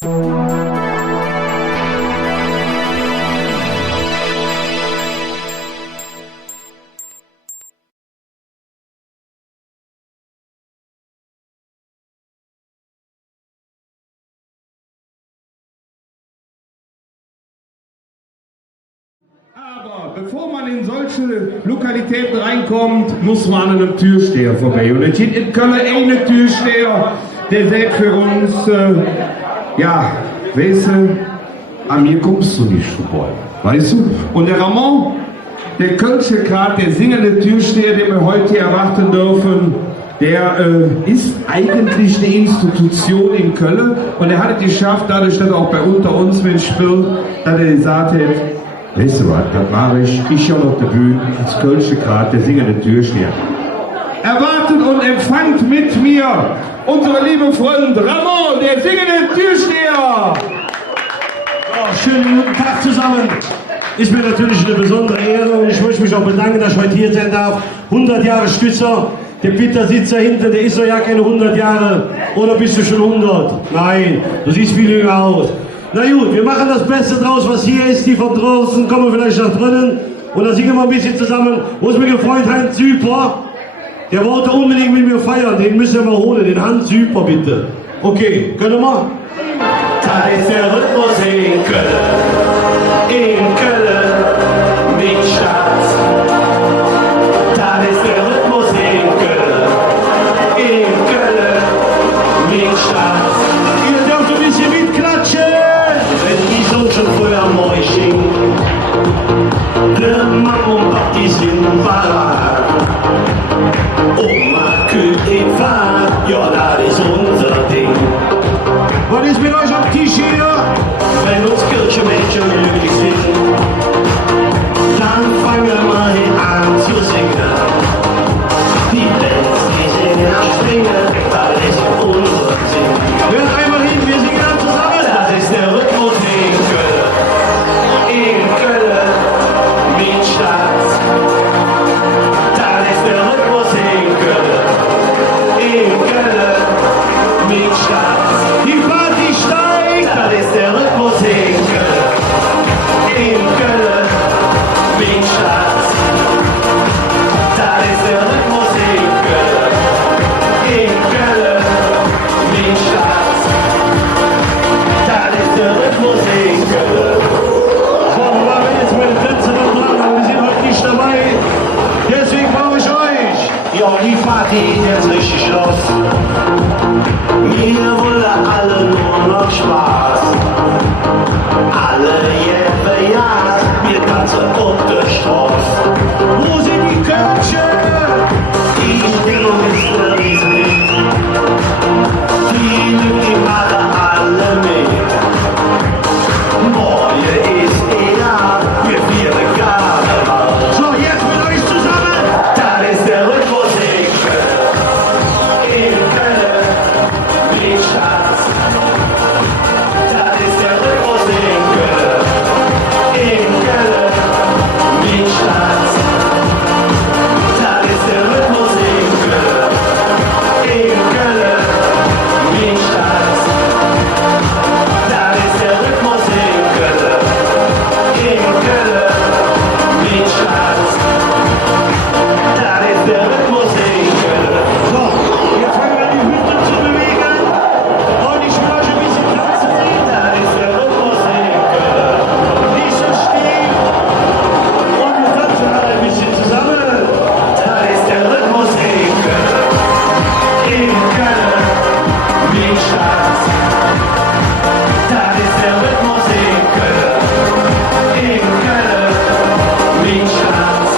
Aber bevor man in solche Lokalitäten reinkommt, muss man an einem Türsteher vorbei. Und es gibt in Köln einen Türsteher, der sagt für uns, ja, weißt du, an mir kommst du nicht vorbei, weißt du? Und der Ramon, der Kölsche Grat, der singende Türsteher, den wir heute hier erwarten dürfen, der ist eigentlich eine Institution in Köln und er hat es geschafft, dadurch, dass er auch bei unter uns Mensch spielt, dass er gesagt hat, weißt du was, das mache ich schon auf der Bühne, als Kölsche Grat, der singende Türsteher. Erwartet und empfangt mit mir unsere liebe Freund Ramon, der singende Türsteher. Oh, schönen guten Tag zusammen. Ist mir natürlich eine besondere Ehre und ich möchte mich auch bedanken, dass ich heute hier sein darf. 100 Jahre Stützer. Der Peter sitzt da hinten, der ist doch ja keine 100 Jahre. Oder bist du schon 100? Nein, du siehst viel jünger aus. Na gut, wir machen das Beste draus, was hier ist. Die von draußen kommen vielleicht nach drinnen. Und dann singen wir ein bisschen zusammen. Wo ist mein Freund Hans Süper? Der wollte unbedingt mit mir feiern. Den müssen wir mal holen. Den Hans Süper bitte. Okay, können wir? Da ist der Rhythmus in Köln. In Köln, mit Stadt. Da ist der Rhythmus in Köln. In Köln, mit Stadt. Ihr dürft ein bisschen mitklatschen. Wenn die Sonne schon früh am Morgen stinkt. Der Mann und Papi sind parat. Oma kühlt den Pfad. Ja, das ist unser Ding. Was ist mit euch am Tisch hier? Wenn uns Kirchenmenschen glücklich sind, dann fangen wir an zu singen. Die Bands, die singen am Springen, das ist unser Sinn. Hört einmal hin, wir singen dann zusammen. Das ist der Rhythmus in Köln. In Köln, mit Stadt. Das ist der Rhythmus in Köln. In Köln, mit Stadt. Die Party steigt, das ist der Rhythmus in Köln. In Köln, mit Stadt. Das ist der Rhythmus in Köln. In Köln, mit Stadt. Das ist der Rhythmus in Köln. So, wir machen jetzt meine Plätze noch dran, aber wir sind heute nicht dabei. Deswegen brauche ich euch. Ja, die Party geht jetzt richtig los. Wir wollen alle nur noch Spaß. Alle Jahre, ja, wir tanzen auf der Straße. Wo sind die Köpfe? Die Stimmung ist der Riesending. Die nehmen alle mit. Morgen ist da, wir feiern Karneval. So, jetzt mit euch zusammen. Das ist der Rhythmus in Köln. In Köln. Mit Stadt. Das ist der Rhythmus in Köln. In Köln, mit Stadt. Das ist der Rhythmus in Köln. In Köln, mit Stadt. Das ist der Rhythmus in Köln. In Köln, mit Stadt. Das ist der Rhythmus in Köln. So, jetzt fangen wir an, die Hüte zu bewegen. Und ich will euch ein bisschen tanzen sehen. Das ist der Rhythmus in Köln. Nicht so stief. Und wir tanzen alle ein bisschen zusammen. Das ist der Rhythmus in Köln. In Köln, mit Stadt. Das ist der Rhythmus in Köln. In Köln, mit Stadt.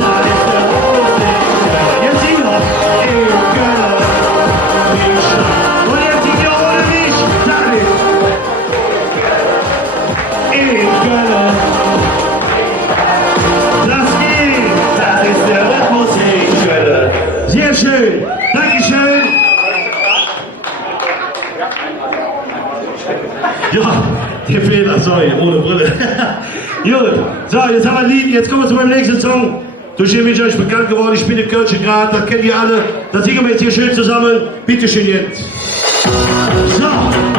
Das ist der Rhythmus in Köln. Jetzt singen wir. In Köln, mit Stadt. Und jetzt singt ihr ohne mich. Das ist in Köln. Lass gehen. Das ist der Rhythmus in Köln. Sehr schön. Dankeschön. Ja, der Fehler, sorry, ohne Brille. Gut, so, jetzt haben wir ein Lied, jetzt kommen wir zu meinem nächsten Song. Durch den bin ich euch bekannt geworden, ich bin der Kölsche Grat, das kennt ihr alle. Das singen wir jetzt hier schön zusammen. Bitte schön jetzt. So.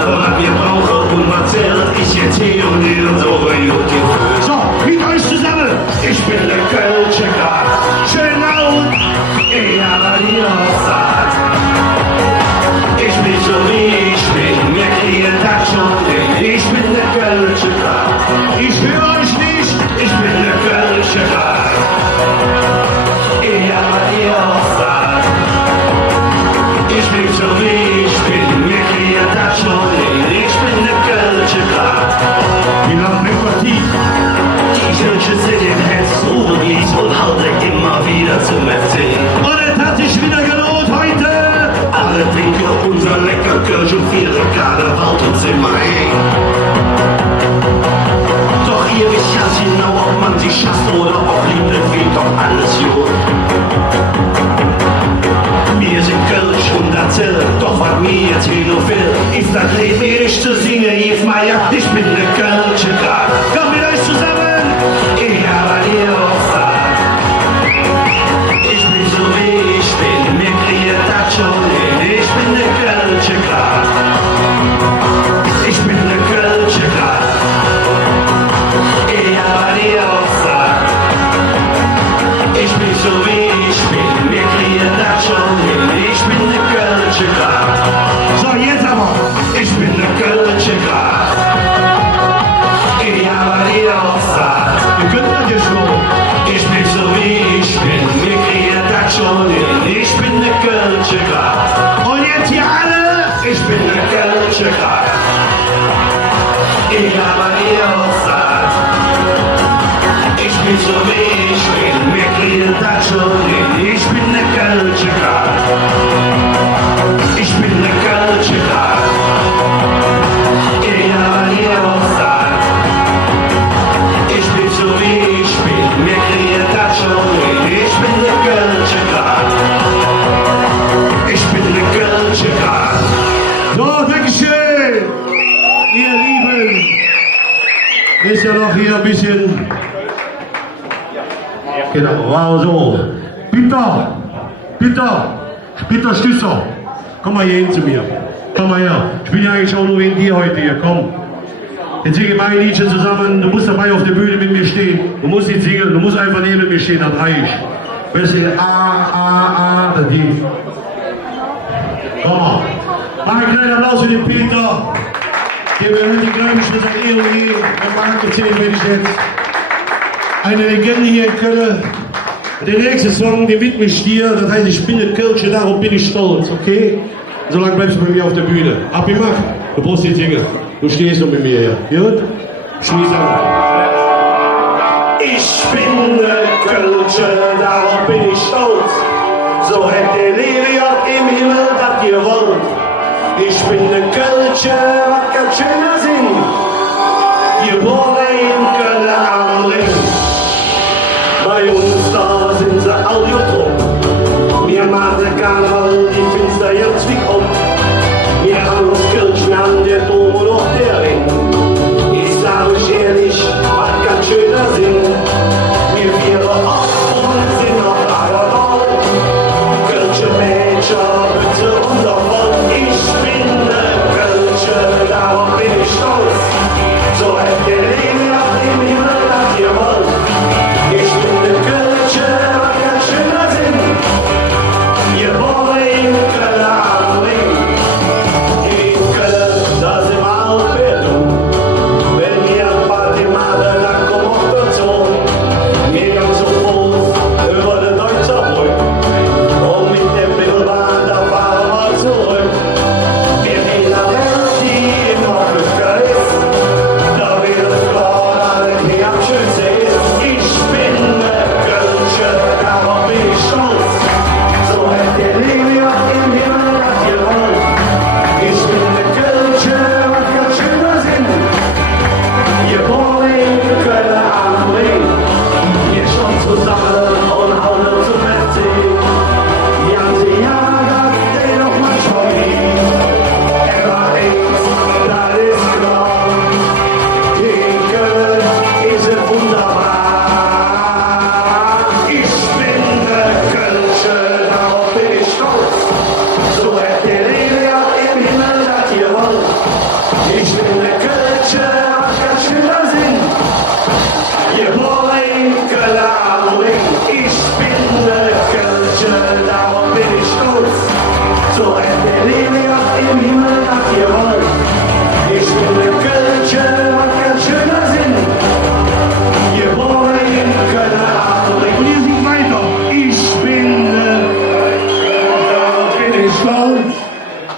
Aber was wir brauchen und was zählt, ist jetzt hier und hier und so ein gut Gefühl. So, mit euch zusammen, ich bin der Kölsche Grat. Schön laut, aber die Aussage. Ich bin so wie ich bin, mir kriegen das schon hin. Ich bin der Kölsche Grat. Ich höre euch nicht, ich bin der Kölsche Grat. Aber die Aussage. Ich bin so wie ich bin, mir kriegen das schon hin. Ich bin der Kölsche Grat. Die lachen Empathie. Die Kölsche sind im Herz, Ruhrgebiet und halte immer wieder zum FC. Und es hat sich wieder gelohnt heute. Alle trinken unser lecker Kölsch und 4 Grad Wald und Zimmer, ey. Doch ihr wisst ganz genau, ob man sich schafft oder ob Liebe fehlt, doch alles gut. Wir sind Kölsch und erzählen, doch was mir jetzt wieder fehlt, ist das Leben nicht zu singen, Yves Meier, ich bin der Kölsche Grat. Kommt mit euch zusammen, ich habe die Aussage. Ich bin so wie ich bin, mir kriegt das schon hin, ich bin der Kölsche Grat. Ich bin der Kölsche Grat. Ich habe die Aussage. Ich bin so wie ich bin, mir kriegt das schon hin, ich bin der Kölsche Grat. So, jetzt aber, ich bin der Kölsche Grat. Ich habe die Aussage. Ihr könnt das ja schon. Ich bin so wie ich bin, mir kriegt das schon hin, ich bin der Kölsche Grat. Und jetzt hier alle, ich bin der Kölsche Grat. Ich habe die Aussage. Ich bin so wie ich bin, mir kriegt das schon hin, ich bin der Kölsche Grat. Ich bin der Kölsche Grat. Ich habe die Aussage. Ich bin so wie ich bin, mir kriegt das schon hin, ich bin der Kölsche Grat. Ich bin der Kölsche Grat. So, Dankeschön, ihr Lieben. Ist ja noch hier ein bisschen. Genau, wow, so. Peter Stüsser, komm mal hier hin zu mir. Komm mal her. Ich bin ja eigentlich auch nur wegen dir heute hier, komm. Jetzt singen wir ein Liedchen zusammen, du musst dabei auf der Bühne mit mir stehen. Du musst nicht singen, du musst einfach neben mir stehen, dann reicht. Wir singen das Lied. Komm mal. Mach einen kleinen Applaus für den Peter. Der behält die Grämsche seit eh und je. Wenn man erzählen will ich jetzt. Eine Legende hier in Köln. Der nächste Song, den widme ich dir. Das heißt, ich bin der Kölsche, darauf bin ich stolz, okay? Solange bleibst du bei mir auf der Bühne. Abgemacht? Du brauchst jetzt singen. Du stehst noch mit mir hier. Gut? Schließ an. Ich bin der Kölsche, darauf bin ich stolz. So hätte Leviat im Himmel das gewollt. Ich bin der Kölsche, was ganz schöner Sinn. Geboren in Köln am Ring. Bei uns da sind sie all getrunken. Wir machen Karneval, die Finster jetzt wie kommt. Wir haben uns Kirchen an der Dom und auch der Ring. Ich sage euch ehrlich, was ganz schöner Sinn. Wir vieren oft und sind noch Lagerwahl. Kölsche Mädchen, bitte unser Volk. Ich bin der Kölsche, darauf bin ich stolz. So hätte ihr Leben auf dem Himmel, das ihr wollt. Ich bin der Kölsche, was ganz schöner Sinn. Geboren nach ihr wollt. Ich bin der Kölsche, hat ganz schöner Sinn. Geboren in Köln-Ahrling. Und ihr singt weiter. Ich bin bin ich stolz.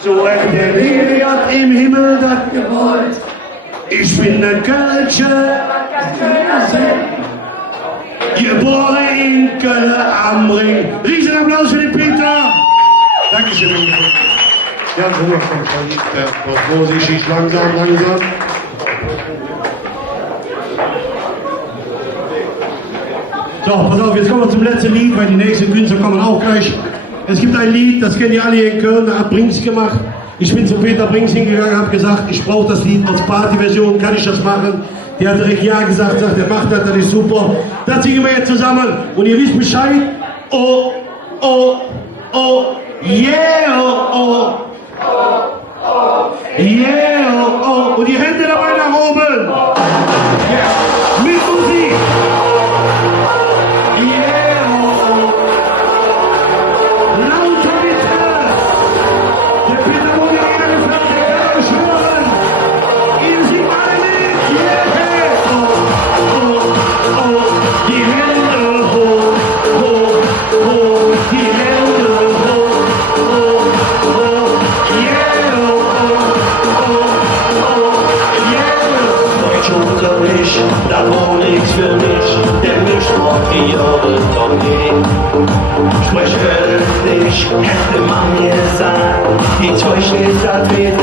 So hat der liebe Gott im Himmel das gewollt. Ich bin der Kölsche, hat ganz schöner Sinn. Geboren in Köln am Ring. Riesenapplaus für den Peter. Dankeschön. Ganz hoch von vorsichtig, langsam. So, pass auf, jetzt kommen wir zum letzten Lied, weil die nächsten Künstler kommen auch gleich. Es gibt ein Lied, das kennen ihr alle hier in Köln, da hat Brinks gemacht. Ich bin zu Peter Brinks hingegangen, habe gesagt, ich brauche das Lied als Partyversion, kann ich das machen? Der hat direkt ja gesagt, sagt, er macht das, das ist super. Das singen wir jetzt zusammen und ihr wisst Bescheid. Oh, oh, oh, yeah, oh, oh. Yeah, oh, oh. Und die Hände dabei nach oben. Yeah. Mit Musik. Yeah, oh, oh. Lauter bitte. Der Peter wurde angefragt, der kann euch hören. Ihr singt alle mit. Yeah, oh, oh, oh. Die Hände hoch, hoch, hoch. Die Hände hoch, hoch, hoch. Yeah, oh, oh, yeah. Deutsch-Ungarisch, da wohnt nichts für mich, denn ich brauch die Jahre doch nicht. Sprech nicht, hätte man gesagt, die Täuschnis hat mit